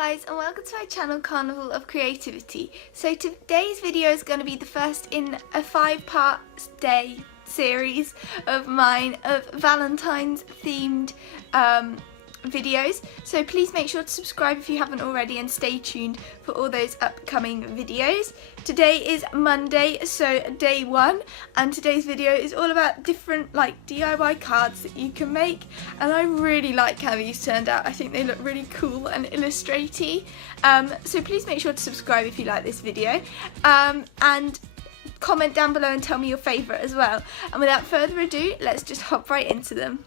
guys, and welcome to my channel Carnival of Creativity. So today's video is going to be the first in a 5-part day series of mine of Valentine's themed videos. So please make sure to subscribe if you haven't already and stay tuned for all those upcoming videos. Today is Monday, so day 1, and today's video is all about different DIY cards that you can make, and I really like how these turned out. I think they look really cool and illustrate-y. So please make sure to subscribe if you like this video, and comment down below and tell me your favourite as well. And without further ado, let's just hop right into them.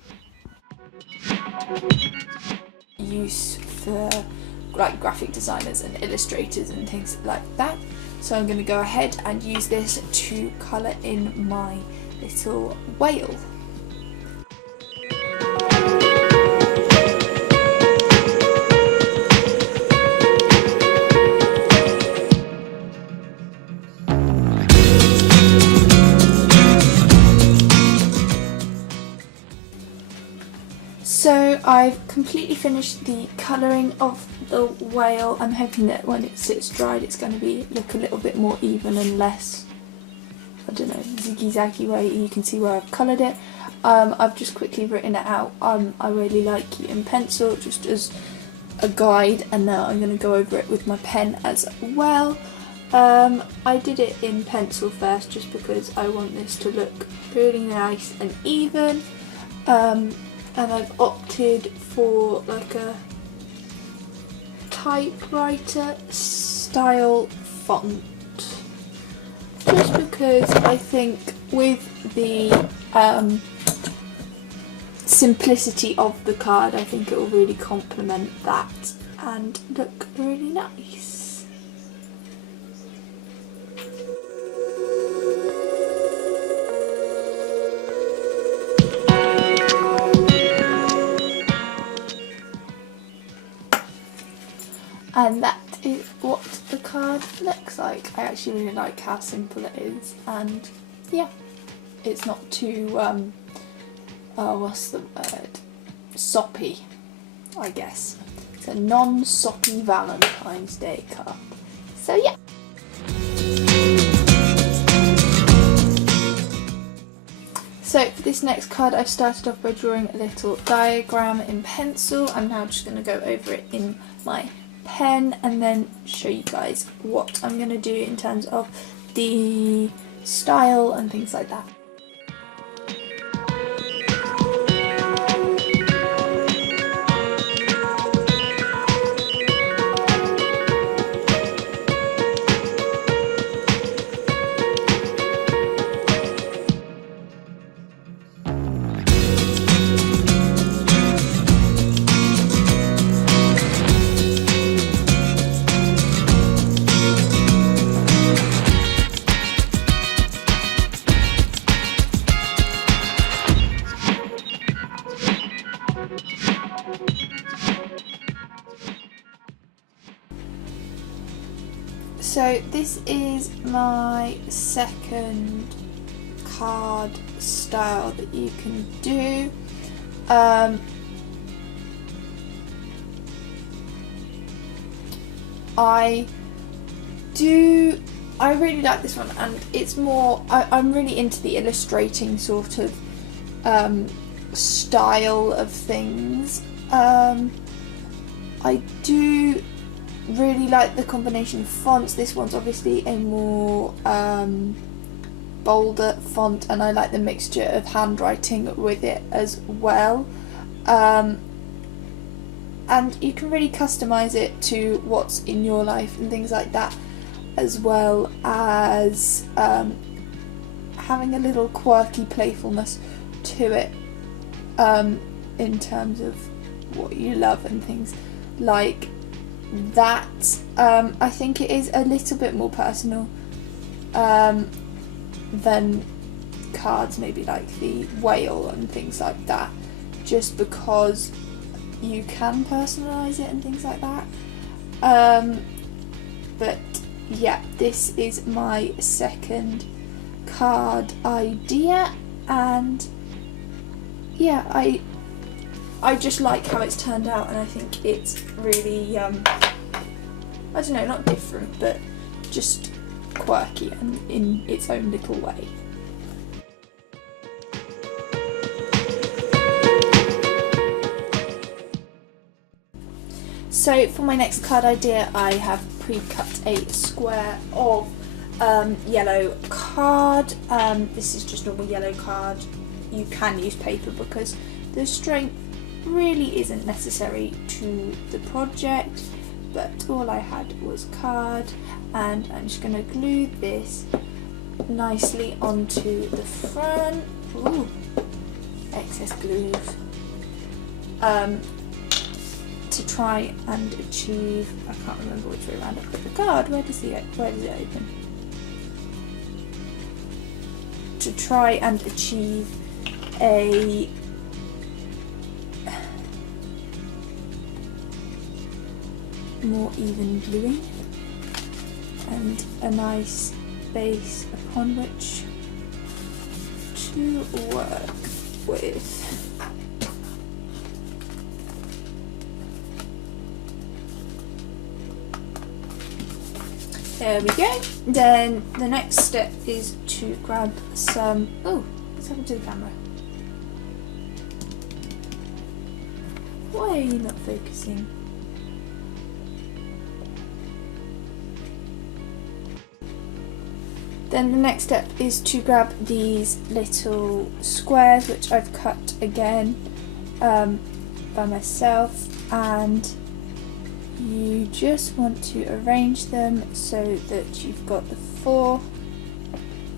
Use for graphic designers and illustrators and things like that. So I'm going to go ahead and use this to colour in my little whale. So I've completely finished the colouring of the whale. I'm hoping that when it sits dried it's going to look a little bit more even and less, I don't know, ziggy-zaggy way. You can see where I've coloured it. I've just quickly written it out. I really like using pencil just as a guide, and now I'm going to go over it with my pen as well. I did it in pencil first just because I want this to look really nice and even. And I've opted for like a typewriter style font just because I think with the simplicity of the card, I think it will really complement that and look really nice. And that is what the card looks like. I actually really like how simple it is, and yeah, it's not too, what's the word, soppy, I guess. It's a non-soppy Valentine's Day card. So yeah. So for this next card, I've started off by drawing a little diagram in pencil. I'm now just going to go over it in my pen and then show you guys what I'm going to do in terms of the style and things like that. So this is my second card style that you can do. I really like this one, and it's more, I'm really into the illustrating sort of style of things. I do really like the combination of fonts. This one's obviously a more bolder font, and I like the mixture of handwriting with it as well. And you can really customize it to what's in your life and things like that, as well as having a little quirky playfulness to it in terms of what you love and things like that. I think it is a little bit more personal than cards maybe like the whale and things like that, just because you can personalise it and things like that. But yeah, this is my second card idea, and yeah, I just like how it's turned out, and I think it's really I don't know, not different, but just quirky and in its own little way. So for my next card idea, I have pre-cut a square of yellow card. This is just normal yellow card. You can use paper because the strength really isn't necessary to the project, but all I had was card, and I'm just going to glue this nicely onto the front. Ooh, excess glues. To try and achieve, I can't remember which way around I put the card. Where does it open? To try and achieve a more even gluing and a nice base upon which to work with. There we go. Then the next step is to grab some, oh, what's happened to the camera? Why are you not focusing? Then the next step is to grab these little squares, which I've cut again by myself, and you just want to arrange them so that you've got the 4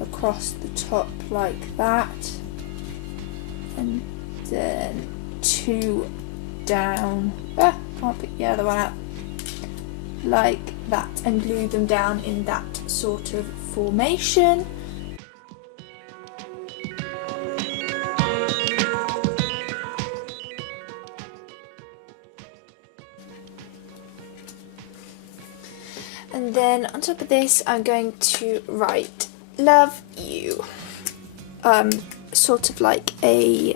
across the top like that, and then 2 down, can't pick the other one up, like that, and glue them down in that sort of formation. And then on top of this, I'm going to write "Love You," sort of like a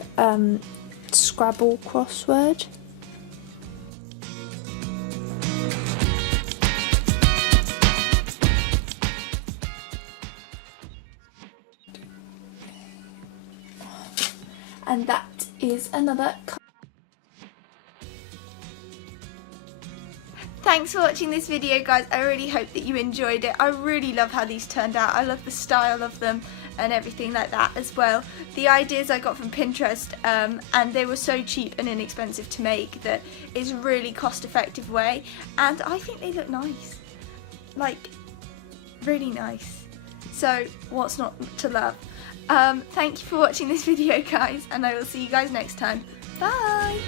Scrabble crossword. And that is another card. Thanks for watching this video, guys. I really hope that you enjoyed it. I really love how these turned out. I love the style of them and everything like that as well. The ideas I got from Pinterest, and they were so cheap and inexpensive to make that it's a really cost-effective way, and I think they look nice, like really nice. So what's not to love? Thank you for watching this video, guys, and I will see you guys next time. Bye!